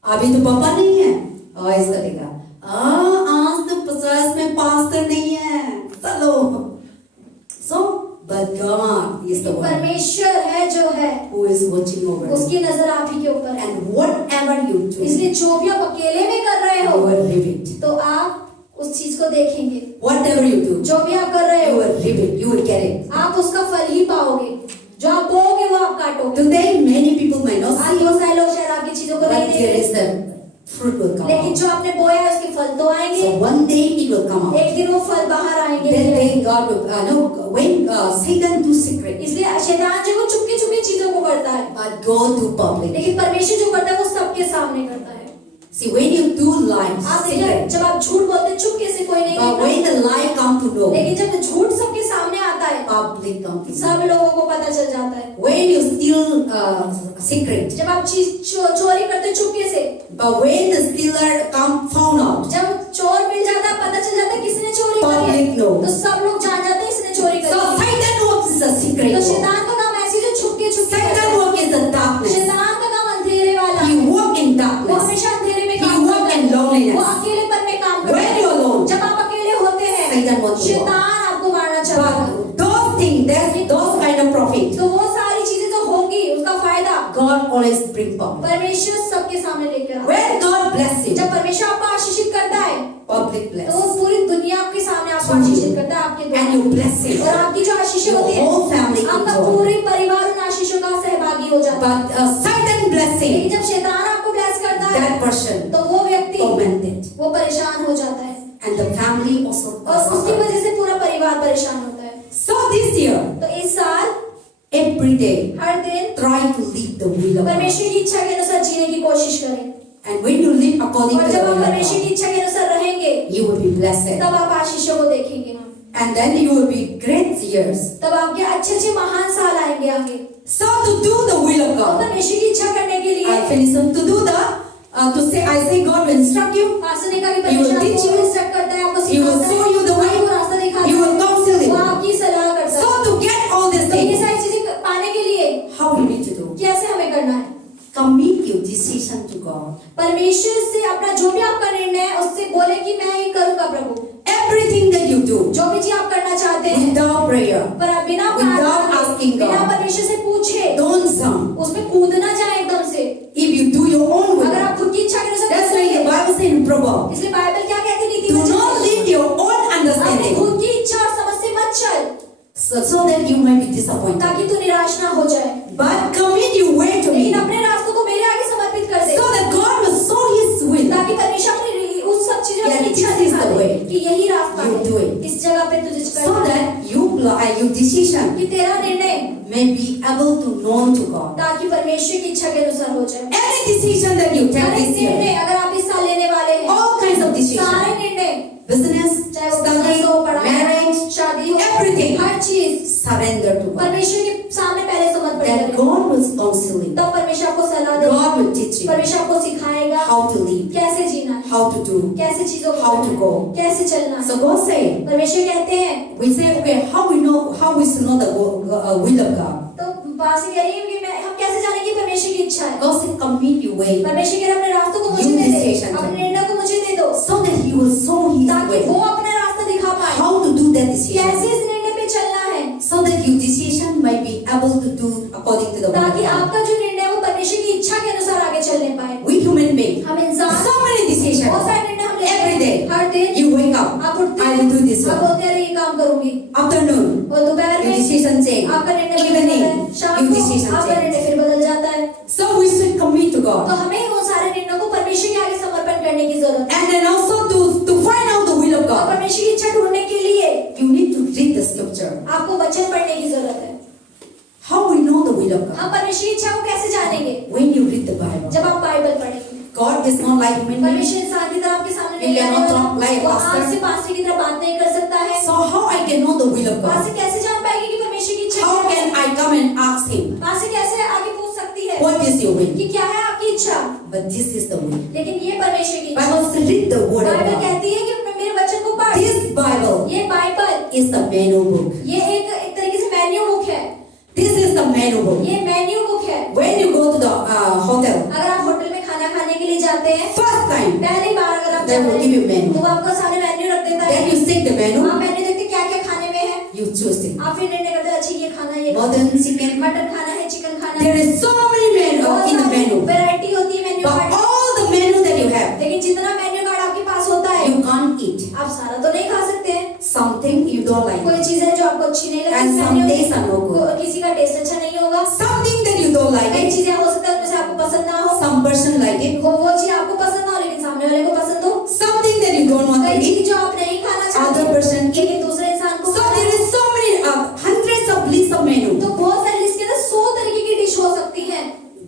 अभी तो पापा नहीं है, ये चलेगा। आज तो 50 में पास्टर नहीं है, चलो। So, but God is the one परमेश्वर है जो है, who is watching over you. उसकी नजर आप ही के ऊपर है। And whatever you do, इसलिए जो भी आप अकेले में कर रहे you हो, will live it. तो आप उस चीज को देखेंगे। Whatever you do, जो भी आप कर रहे you हो, will live it. You will get it. आप उसका फल ही पाओगे। जो आप बोओगे वो आप काटोगे। Today, many people may not आज see, बहुत सारे लोग शायद आपकी चीजों को but नहीं there देख is रहे, a fruit will come लेकिन out. जो आपने बोया है उसके फल तो आएंगे। So one day it will come out. एक दिन वो फल बाहर आएंगे। Then God will, no, when Satan do secret, इसलिए शैतान जो वो चुपके चुपके चीजों को करता है, but God do public. लेकिन परमेश्वर जो करता है वो सबके सामने करता है। See, when you do lies, आप देखिए, secret, जब आप झूठ बोलते हैं चुपके से कोई नहीं but when देखता, the lie come to know, लेकिन जब झूठ सबके सामने आता है, public come to know. सब लोगों को पता चल जाता है। When you steal secret, जब आप चीज चोरी करते हैं चुपके से, but when the stealer come found out, जब चोर मिल जाता है, पता चल जाता है किसने चोरी करी है, public know. तो सब लोग जान जाते हैं इसने चोरी So करी है। Satan works is a secret. तो work. शैतान का काम ऐसी जो छुपके छुपके करता Satan है। work is the darkness. शैतान का काम अंधेरे वाला He है। walk in वो darkness. हमेशा अंधेरे में He काम walk करता in है। loneliness. वो अकेलेपन bring public. परमेश्वर सबके सामने लेकर आता है। When God bless you, जब परमेश्वर आपको आशीषित करता है public तो bless. वो पूरी दुनिया के सामने आपको Through you. आशीषित करता है आपके And द्वारा। you bless it. और आपकी जो आशीषें Your होती है whole family आपका enjoy. पूरे परिवार उन आशीषों का सहभागी हो जाता है। But Satan लेकिन blessing, जब शैतान आपको ब्लेस करता है that person तो वो व्यक्ति tormented. वो परेशान हो जाता है And the family also और उसकी suffer. वजह से पूरा परिवार परेशान होता है। So this year, तो इस साल every day, हर दिन try to live the will of God. परमेश्वर की इच्छा के अनुसार जीने की कोशिश करें And when you live according और to the जब will आप of परमेश्वर की God, इच्छा के अनुसार रहेंगे you will be blessed. तब आप आशीषों को देखेंगे And then you will be great years. तब आपके अच्छे महान साल आएंगे आगे। So to do the will of तो God, परमेश्वर की इच्छा करने के लिए I finish to do the, to say, I say God will instruct you, pastor ने कहा कि He will परमेश्वर teach आपको you, इंस्ट्रक्ट करता है, आपको He will सिखाता show है, you the way, आपको रास्ता दिखाता He will है, counsel वो you. आपकी सलाह करता So है। to get all these तो ये things, सारी चीजें पाने के लिए how we need to do? कैसे हमें करना है? Commit your decision to God. परमेश्वर से अपना जो भी आपका निर्णय है उससे बोले कि मैं ये करूंगा प्रभु। Everything that you do, जो भी चीज आप करना चाहते हैं without prayer, पर आप बिना Without प्रार्थना asking के, बिना God. परमेश्वर से पूछे don't jump. उसमें कूदना जाए एकदम से। If you do your own अगर will, आप खुद की इच्छा के अनुसार that's why the करेंगे, Bible says in Proverbs, इसलिए बाइबल क्या कहती है नीति do वचन not में? live your own अपनी understanding, खुद की इच्छा और समझ से मत चल so that you may be disappointed. ताकि तू निराश ना हो जाए, But commit your way to me, लेकिन अपने रास्तों को मेरे आगे समर्पित कर दे so that God will show His will. ताकि परमेश्वर अपनी उस सब चीजों Yeah, की इच्छा this is दिखा the दे way. कि यही रास्ता You do है, it. इस जगह पे तुझे So करना है, that your decision कि तेरा निर्णय may be able to know to God. ताकि परमेश्वर की इच्छा के अनुसार हो जाए। Any decision that you take हर एक this year, निर्णय अगर आप इस साल लेने वाले हैं, all kinds of सारे decisions, निर्णय business, चाहे वो study, बिजनेस हो, पढ़ाई हो, marriage, शादी हो, everything, हर चीज surrender to God. परमेश्वर के सामने पहले समर्पण Then करें, God will counsel you. तब परमेश्वर आपको सलाह देगा, God will teach you परमेश्वर आपको सिखाएगा how to live, कैसे जीना है, how to do. कैसे चीजों को How to करना go. है, कैसे चलना है। So God say, परमेश्वर कहते हैं, we say, okay, how we know the will of God? तो बात से कह रही है कि हम कैसे जाने की परमेश्वर की इच्छा है। God say, commit your way, परमेश्वर कह रहे हैं, अपने रास्तों को मुझे You दे दे, decision. अपने निर्णय को मुझे दे दो so that He will show His ताकि वो way, अपना रास्ता दिखा पाए, how to do that decision, कैसे इस निर्णय पे चलना है, so that your decision might be able to do according to the will of ताकि God. आपका जो निर्णय है वो परमेश्वर की इच्छा के अनुसार आगे चलने पाए। We human beings, हम इंसान so many decisions. बहुत सारे निर्णय हम लेते Every हैं, day, हर दिन you wake up, आप उठते I हैं, will do this आप one. बोलते हैं, अरे ये काम करूंगी, Afternoon, और दोपहर your में decision change. आपका निर्णय बदल Evening, जाता है, शाम your को decision आपका change. निर्णय फिर बदल जाता है। So we should commit to तो God. हमें वो सारे निर्णयों को परमेश्वर के आगे समर्पण करने की जरूरत है। And then also to find out the will of और God, परमेश्वर की इच्छा ढूंढने के लिए you need to read the scripture. आपको वचन पढ़ने की जरूरत है। How we know the will of God? हम परमेश्वर की इच्छा को कैसे जानेंगे? When you read the Bible. जब आप बाइबल पढ़ेंगे। God is not like human being. परमेश्वर इंसान की तरह आपके सामने You नहीं cannot आने talk like वाला, वो pastor. आपसे पास्टर की तरह बात नहीं कर सकता है। So how I can know the will of वहाँ God? से कैसे जान पाएगी कि परमेश्वर की इच्छा How क्या है? can I come and ask Him, वहाँ से कैसे आगे पूछ सकती है what is your will? कि क्या है आपकी इच्छा? But this is the will. लेकिन ये परमेश्वर की इच्छा। Bible says read the word of Bible God. कहती है कि मेरे वचन को पढ़। This Bible ये Bible is the menu book. ये एक तरीके से मेन्यू बुक है। This is the menu book. ये मेन्यू बुक है। When you go to the hotel, अगर आप होटल में खाना खाने के लिए जाते हैं, first time, पहली बार अगर आप They will जाते give you हैं, menu. तो वो आपको सामने मेन्यू रख देता है। then you take the menu, आप मेन्यू देखते क्या क्या खाने में है, you choose it. आप फिर निर्णय करते हैं, अच्छा ये खाना ये Mutton, chicken. मटन खाना है, चिकन खाना There है। is so many menu in the menu. Variety होती है menu But card, all the menu that you have, लेकिन जितना मेन्यू कार्ड आपके पास होता है, you can't eat. आप सारा तो नहीं खा सकते हैं। Something you don't like. कोई चीज है जो आपको अच्छी नहीं लगती, And some menu days are no good. किसी का टेस्ट अच्छा नहीं होगा, Something that you don't like कई it. चीजें हो सकता है उनमें से आपको पसंद ना हो, Some person like it. वो चीज आपको पसंद ना हो लेकिन सामने वाले को पसंद हो, Something that you don't want to कई eat. चीज जो आप नहीं खाना Other चाहते person eat. लेकिन दूसरे इंसान को So खाना there है। is so many hundreds of lists of menu. तो बहुत सारी लिस्ट के अंदर 100 तरीके की डिश हो सकती है,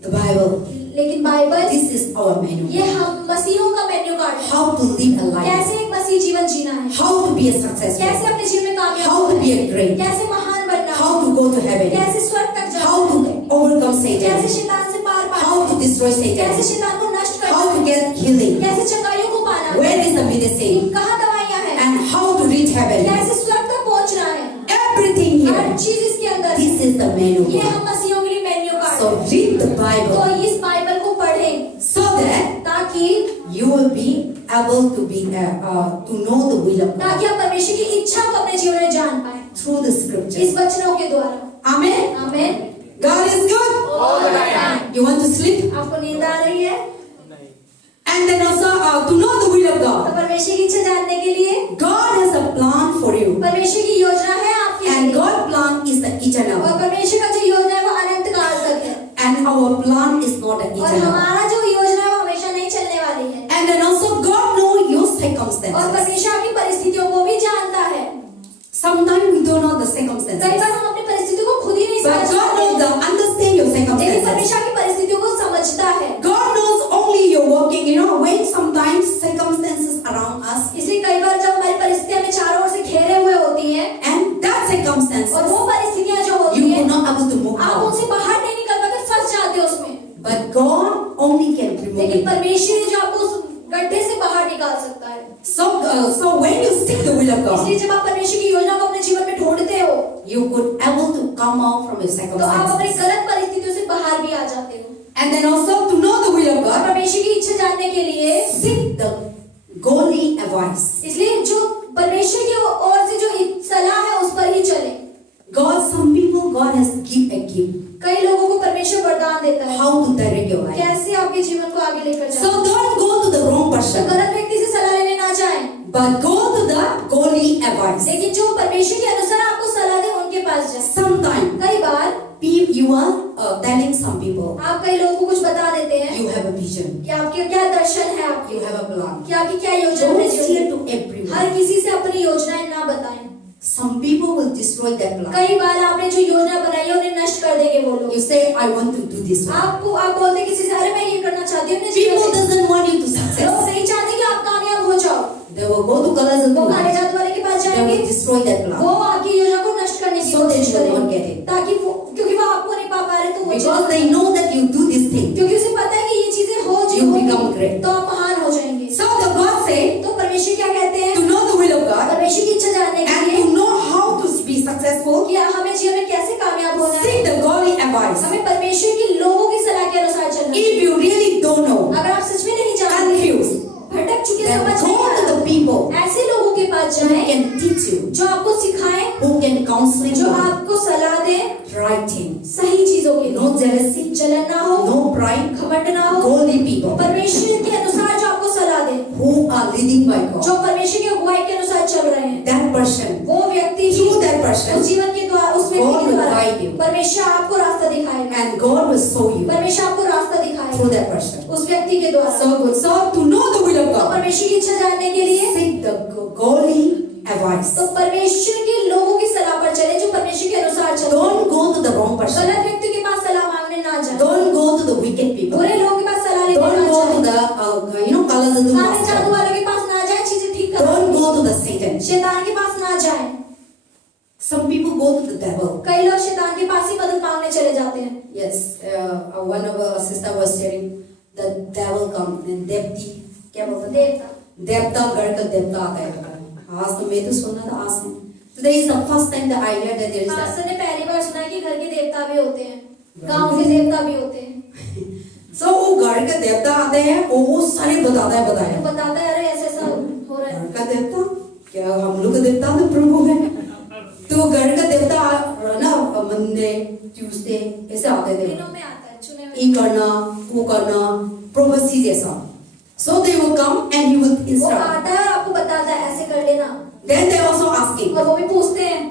The Bible. लेकिन Bible This is our menu. ये हम मसीहों का मेन्यू कार्ड है। How to live a life. कैसे एक मसीह जीवन जीना है, How to be a successful. कैसे अपने जीवन में कामयाब How to होना be है, a great. कैसे महान बनना है, How to go to heaven. कैसे स्वर्ग तक जाना How to है, overcome कैसे Satan. शैतान से पार How पाना to है, destroy कैसे Satan. शैतान को नष्ट करना How to है, get healing. कैसे चंगाइयों को पाना है, Where is the medicine? कहाँ दवाइयाँ हैं, And how to reach heaven. कैसे स्वर्ग तक पहुंचना है, Everything हर here. चीज इसके अंदर है। This is the menu. ये हम मसीहों के लिए मेन्यू कार्ड So है। read the तो Bible इस बाइबल को पढ़ें so that ताकि you will be able to know the will of God ताकि आप परमेश्वर की इच्छा को अपने जीवन में जान पाए through the scripture. इस वचनों के द्वारा। Amen. आमीन। God is good. all the time. You want to sleep? आपको नींद आ रही है? And then also to know the will of तो God. परमेश्वर की इच्छा जानने के लिए God has a plan for you. परमेश्वर की योजना है आपके And लिए। God's plan is the eternal. और परमेश्वर का जो योजना है वो अनंत काल तक है। And our plan is not the और eternal. हमारा जो योजना है वो हमेशा नहीं चलने वाली है। And then also God knows your और circumstances. परमेश्वर आपकी परिस्थितियों को भी जानता है। Sometimes we don't know the कई circumstances. बार हम अपनी परिस्थितियों को खुद ही नहीं But समझ God knows पाते। the understand your लेकिन circumstances. परमेश्वर आपकी परिस्थितियों को समझता है। God knows only you're working. When sometimes circumstances around us इसलिए कई बार जब हमारी परिस्थितियां हमें चारों ओर से घेरे हुए होती हैं and that circumstances और वो परिस्थितियां जो होती you हैं are not able to move आप out. उनसे बाहर नहीं निकल पाते, फंस जाते हो उसमें। But God only can remove लेकिन it. परमेश्वर है जो आपको उस गड्ढे से बाहर निकाल सकता है। So when you seek the will of God, इसलिए जब आप परमेश्वर की योजना को अपने जीवन में ढूंढते हो you could able to come out from your तो आप अपनी circumstances. गलत परिस्थितियों से बाहर भी आ जाते हो। And then also to know the will of और God, परमेश्वर की इच्छा जानने के लिए seek the godly advice. इसलिए जो परमेश्वर की ओर से जो सलाह है उस पर ही चले। Some people God has give a gift. कई लोगों को परमेश्वर वरदान देता है How to direct your life. कैसे आपके जीवन को आगे लेकर So जाए। don't go to the wrong तो person, गलत व्यक्ति से सलाह लेने ना जाएं, but go to the godly advice. लेकिन जो परमेश्वर के अनुसार आपको सलाह दे उनके पास जाएं। Sometimes कई बार you are telling some people आप कई लोगों को कुछ बता देते हैं you have a vision, कि आपके क्या दर्शन है, आपके you have a plan. कि आपकी क्या योजना है Don't जीवन share में। to everyone. हर किसी से अपनी योजनाएं ना बताएं। Some people will destroy that plan. कई बार आपने जो योजना बनाई है उन्हें नष्ट कर देंगे वो लोग। You say I want to do this one. आप बोलते किसी से अरे मैं ये करना चाहती हूँ अपने जीवन People में। doesn't want you to लोग success. नहीं चाहते कि आप कामयाब हो जाओ। They will go to colors वो काले जादू वाले के पास They जाएंगे, will destroy that वो plan आपकी योजना को नष्ट करने की So that कोशिश you will not करेंगे get it. ताकि वो क्योंकि वो आपको नहीं पा पा रहे तो वो because they know that you do this thing. क्योंकि उसे पता है कि ये चीजें हो जो You होंगी, become great. तो आप महान हो जाएंगे। So the God say तो परमेश्वर क्या कहते हैं? to know the will of God परमेश्वर की इच्छा जानने के and लिए to know how to be successful. कि हमें जीवन में कैसे कामयाब होना है, Seek the godly advice. हमें परमेश्वर की लोगों की सलाह के अनुसार चलना है। If you really don't know, अगर आप सच में नहीं जानते, confused, भटक चुके, then समझ go नहीं आ to रहा, the people ऐसे लोगों के पास who जाएं can teach you, जो आपको सिखाएं, who can counsel जो you, आपको सलाह दे right things. सही चीजों के लिए। No jealousy, जलन ना हो, no pride, घमंड ना हो, godly people परमेश्वर के अनुसार जो आपको सलाह दे, who are leading by God. जो परमेश्वर की अगुवाई के अनुसार चल रहे हैं, That person, वो व्यक्ति through that उस person, जीवन के द्वारा उस व्यक्ति God के will द्वारा guide you. परमेश्वर आपको रास्ता दिखाएगा, and God will show you परमेश्वर आपको रास्ता through दिखाएगा that person. उस व्यक्ति के द्वारा। So good. So to know the will of तो God, परमेश्वर की इच्छा जानने के लिए seek the godly advice. तो परमेश्वर के लोगों की सलाह पर चले जो परमेश्वर के अनुसार चलते हैं। Don't go to the wrong person. गलत व्यक्ति के पास सलाह मांगने ना जाए, Don't go to the wicked people. बुरे लोगों के पास सलाह लेने Don't ना go to जाए, the Kalazadu काले जादू master. वालों के पास ना जाए, चीजें ठीक Don't करने, go to the Satan. शैतान के पास ना जाए। Some people go to the devil. कई लोग शैतान के पास ही मदद मांगने चले जाते हैं। Yes, one of our sister was sharing the devil come and Devti क्या बोलते हैं देवता देवता घर का देवता आता है। आज तो मैं तो सुना था आज से। Today is the first time that I heard that there is pastor that. ने पहली बार सुना कि घर के देवता भी होते हैं, गांव के देवता भी होते हैं। So वो घर का देवता आते हैं वो सारे बताता है तो बताता है अरे ऐसे ऐसा हो रहा है। घर का देवता क्या हम लोग का देवता तो प्रभु है तो घर का देवता ना मंडे ट्यूसडे ऐसे आते थे दिनों में आता है, चुने हुए। ये करना वो करना प्रोफेसी जैसा so they will come and he will वो instruct आता है और आपको बताता है ऐसे कर लेना, then they also asking और वो भी पूछते हैं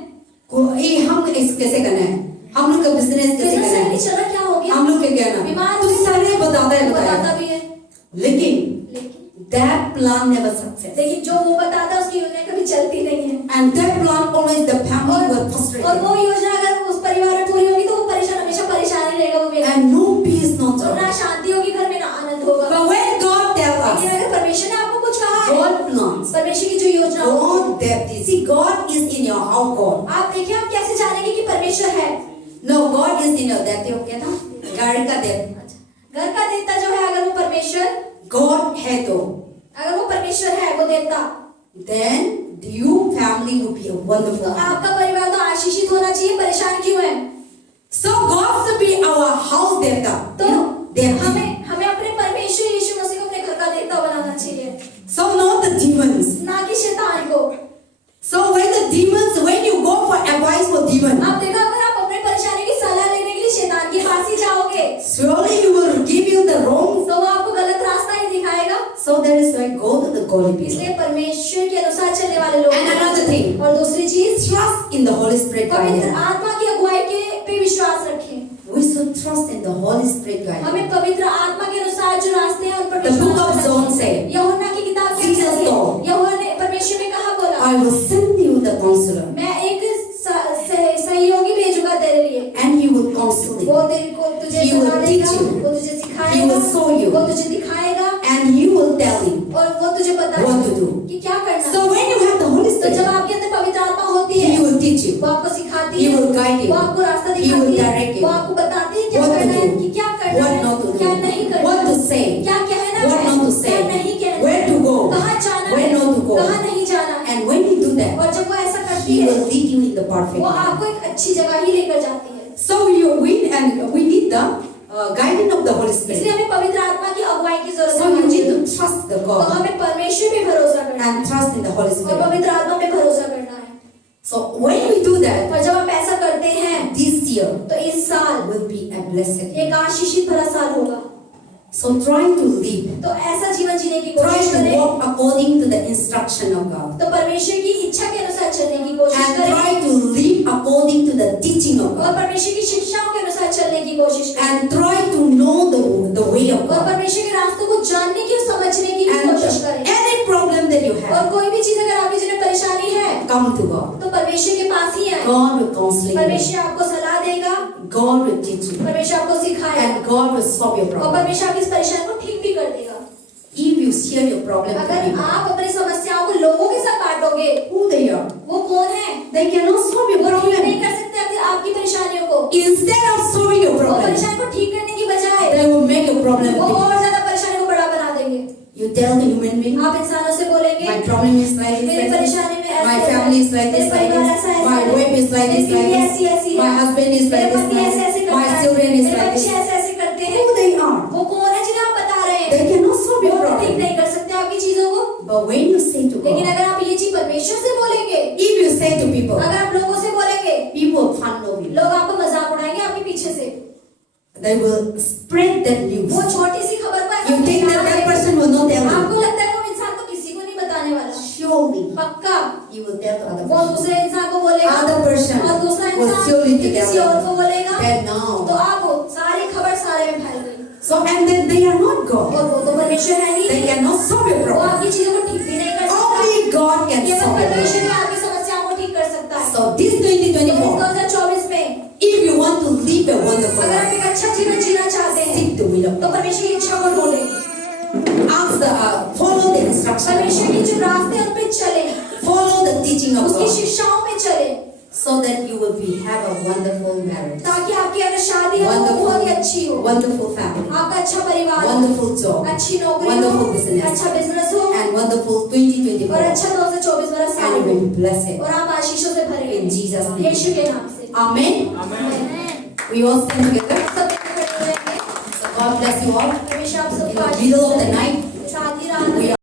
ये हम इस कैसे करना है हम लोग का बिजनेस कैसे बिजनेस करना नहीं है चल रहा, क्या हो गया, हम लोग क्या करना बीमार तो सारे बताता है बताता भी है। लेकिन लेकिन that plan never success जो वो बताता है उसकी योजना कभी चलती नहीं है, and that plan always the family will frustrate और वो योजना अगर उस परिवार में पूरी होगी तो वो परेशान हमेशा परेशानी रहेगा वो व्यक्ति, and no peace no और joy ना शांति होगी घर में, ना आनंद होगा। but when God tell लेकिन us अगर परमेश्वर ने आपको कुछ कहा है, God plans परमेश्वर की जो योजना हो, God depth see God is in your house God आप देखिए आप कैसे जानेंगे कि परमेश्वर है। no God is in your depth you क्या था घर का depth घर का देवता जो है अगर वो परमेश्वर, God है तो अगर वो परमेश्वर है वो देवता, then your family will be a तो wonderful आपका परिवार तो आशीषित होना चाहिए, परेशान क्यों है? so God should be our house देवता तो देवता हमें अपने परमेश्वर यीशु मसीह को अपने घर का देवता बनाना चाहिए, so not the demons ना कि शैतान को। so when you go for advice for demon आप देखा अगर आप अपने परेशानी की सलाह लेने के लिए शैतान holy people. इसलिए परमेश्वर के अनुसार चलने वाले लोग And another thing, और दूसरी चीज trust in the Holy Spirit पवित्र guidance. आत्मा की अगुवाई के पे विश्वास रखें। We should trust in the Holy Spirit guidance. हमें पवित्र आत्मा के अनुसार जो रास्ते हैं उन पर The book विश्वास of करना John चाहिए। said, यूहन्ना की किताब में Jesus कहती है, told, यूहन्ना ने परमेश्वर ने कहा बोला, I will send you the counselor, मैं एक सहयोगी भेजूंगा तेरे लिए, and he will counsel you, वो तेरे को तुझे He will सलाह teach देगा, you. वो तुझे He सिखाएगा, will show you, वो तुझे दिखाएगा and he will tell you और वो तुझे what to बताएगा do. कि क्या करना So है। when you have the Holy तो जब Spirit, आपके अंदर पवित्र आत्मा होती है, he will teach you, वो आपको सिखाती He है, will guide you, वो आपको रास्ता He will दिखाती direct है, you, वो आपको बताती है क्या what to करना है, do, कि क्या करना what है, not to do, क्या नहीं करना what है, to say, क्या कहना what है, not to say, क्या नहीं कहना where है, to go, कहाँ जाना where है, not to go. कहाँ नहीं जाना है। And when you do that, और जब वो ऐसा करती he है, will lead you in the perfect वो way. आपको एक अच्छी जगह ही लेकर जाती है। So we need the guidance of the Holy इसलिए Spirit. हमें पवित्र आत्मा की अगुवाई की जरूरत So you है। need to trust the तो God हमें परमेश्वर पे भरोसा करना है and trust in the Holy और Spirit. पवित्र आत्मा पे भरोसा करना है। So when we do that, और जब आप ऐसा करते हैं this year तो इस साल will be a blessed एक year. आशीषित भरा साल होगा। So try to live, तो ऐसा जीवन जीने की try कोशिश to करें, walk according to the instruction of God, तो परमेश्वर की इच्छा के अनुसार चलने की कोशिश and करें try to live according to the teaching of और God, परमेश्वर की शिक्षाओं के अनुसार चलने की कोशिश करें and try to know the way of और God. परमेश्वर के रास्तों को जानने की और समझने की भी And कोशिश करें। any problem that you और have, कोई भी चीज अगर आपकी जीवन में परेशानी है come to God. तो परमेश्वर के पास ही आए। God will counsel you. परमेश्वर आपको सलाह देगा, God will teach you. परमेश्वर आपको सिखाएगा And God will solve your और problem. परमेश्वर आपकी इस परेशानी को ठीक भी कर देगा। If you share your problem to अगर people, आप अपनी समस्याओं को लोगों के साथ बांटोगे, who they are, वो कौन है? they cannot solve your वो ठीक नहीं problem. कर सकते आपकी परेशानियों को। Instead of solving your वो problem, परेशानी को ठीक करने की बजाय they will make your problem वो big. और ज्यादा परेशानी को बड़ा बना देंगे। You tell the human being, आप इंसानों से बोलेंगे, my problem is like this, मेरी like परेशानी this. में ऐसा My है, family is like मेरे this, like परिवार ऐसा this. है, My ऐसा है, wife is like मेरी this, like बीवी this. ऐसी ऐसी है, My husband is मेरे like this, पति like ऐसे ऐसे this. करता My है, children is मेरे like बच्चे this. ऐसे ऐसे करते हैं। Who they are, वो कौन है जिन्हें आप बता रहे हैं? they cannot solve वो your तो ठीक problem. नहीं कर सकते आपकी चीजों को। But when you say to लेकिन God, अगर आप ये चीज परमेश्वर से बोलेंगे, if you say to people, अगर आप लोगों से बोलेंगे, people fun of you. लोग आपको मजाक उड़ाएंगे आपके पीछे से। They will spread that news. वो छोटी सी खबर को ऐसा You think that that person will not tell you? आपको लगता है वो इंसान तो किसी को नहीं बताने वाला। Surely, पक्का you will tell the other वो person. दूसरे इंसान को बोलेगा Other person और दूसरा will इंसान surely to tell किसी और को them. बोलेगा। Then तो now, आप वो सारी खबर सारे में फैल गई so and then they are not God. और वो तो परमेश्वर है ही They नहीं। cannot solve your वो problem. आपकी चीजों को ठीक भी नहीं कर सकता। Only God can केवल solve your परमेश्वर problem. ही आपकी समस्याओं को ठीक कर सकता है। So this तो इस 2024, 2024 में if you want to live a wonderful अगर आप life, एक अच्छा जीवन जीना चाहते हैं seek the will of तो God. परमेश्वर की इच्छा को ढूंढें। Follow the instruction. परमेश्वर की जो रास्ते हैं उन पे चलें, Follow the teaching of उसकी God, शिक्षाओं में चलें, so that you will have a wonderful marriage, ताकि आपकी अगर शादी है वो बहुत ही अच्छी हो, wonderful family, आपका अच्छा परिवार हो, wonderful job, अच्छी नौकरी wonderful हो, business, अच्छा बिजनेस हो and wonderful और 2024. अच्छा 2024 वाला साल And you हो will be blessed. और आप आशीषों से भरे In Jesus' name. यीशु के नाम से। Amen. आमीन। We all stand together. सब खड़े हो जाएंगे। So God bless you all. परमेश्वर आप In सबको the Ashish middle of they. the night, साथ ही रात we में